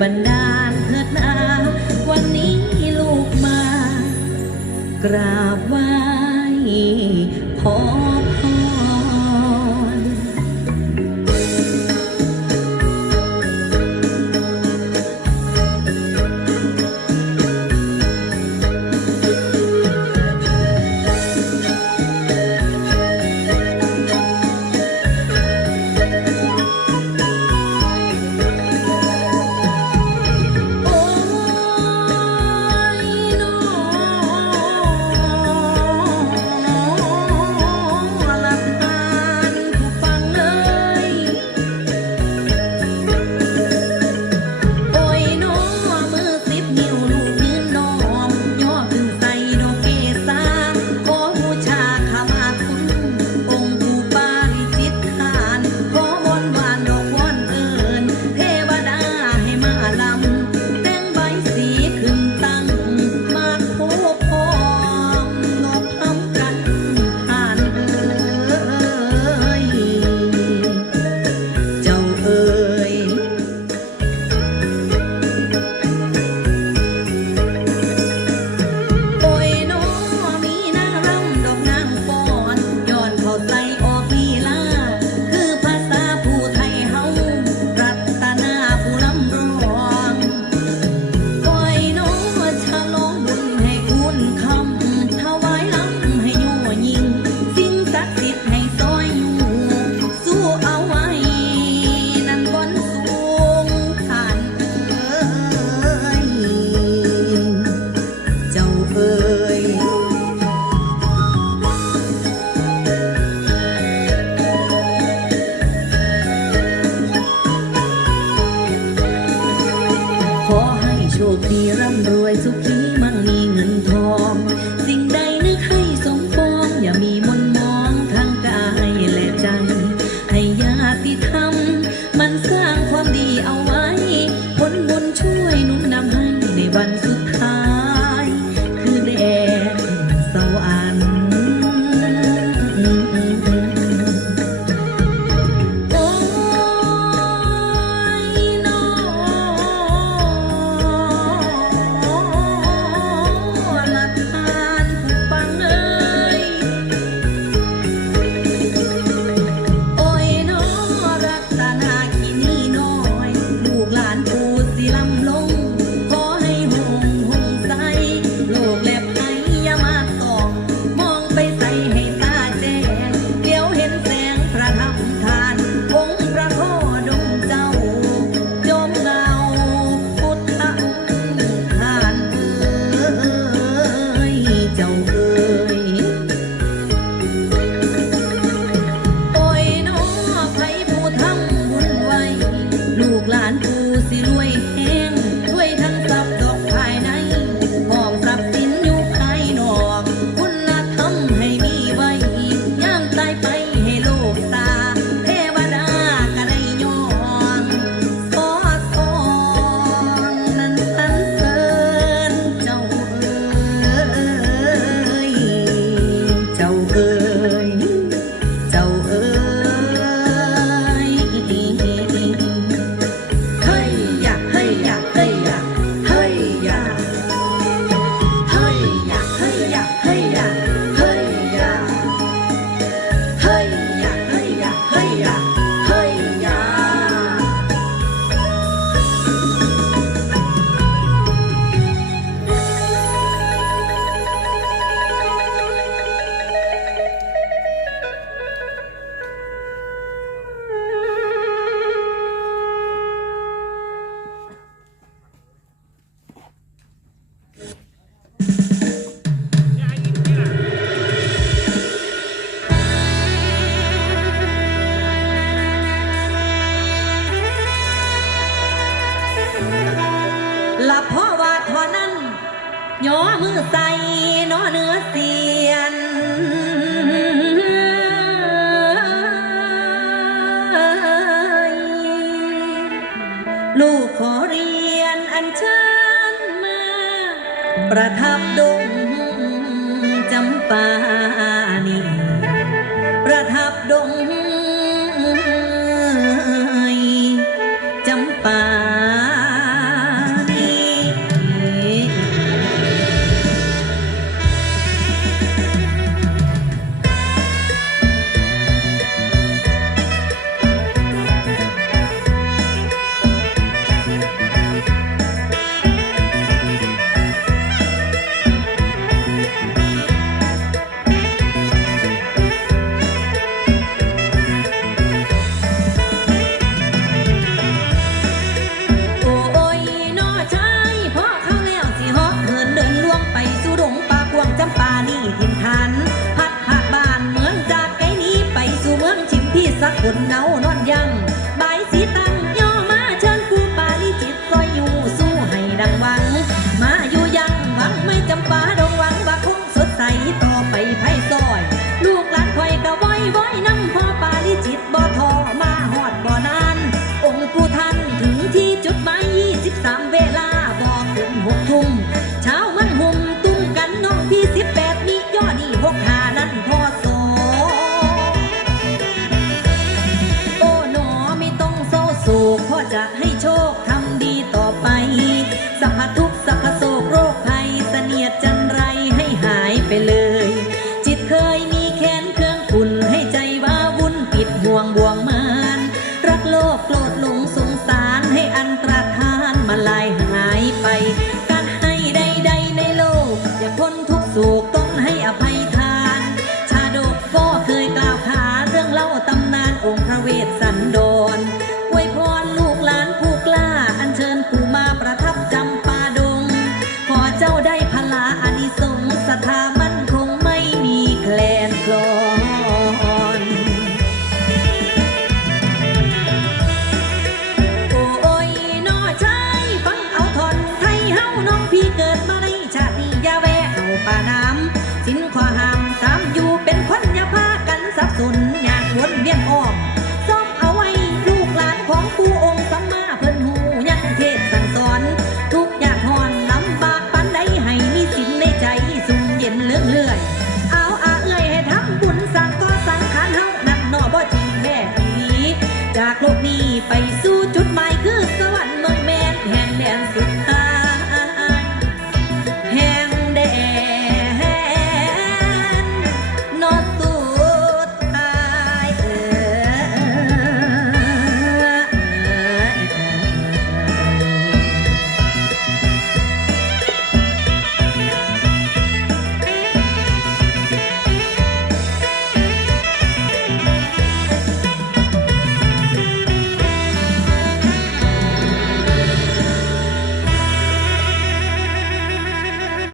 บันดาลเถิดนาวันนี้ลูกมากราบว่า ย่อมือใส่น้อเนื้อเสียน ลูกขอเรียนอันเชิญมา ประทับดู ถูพ่อจะให้โชคทำดีต่อไป สัพพทุกสัพพโศกโรคภัยเสนียดจัน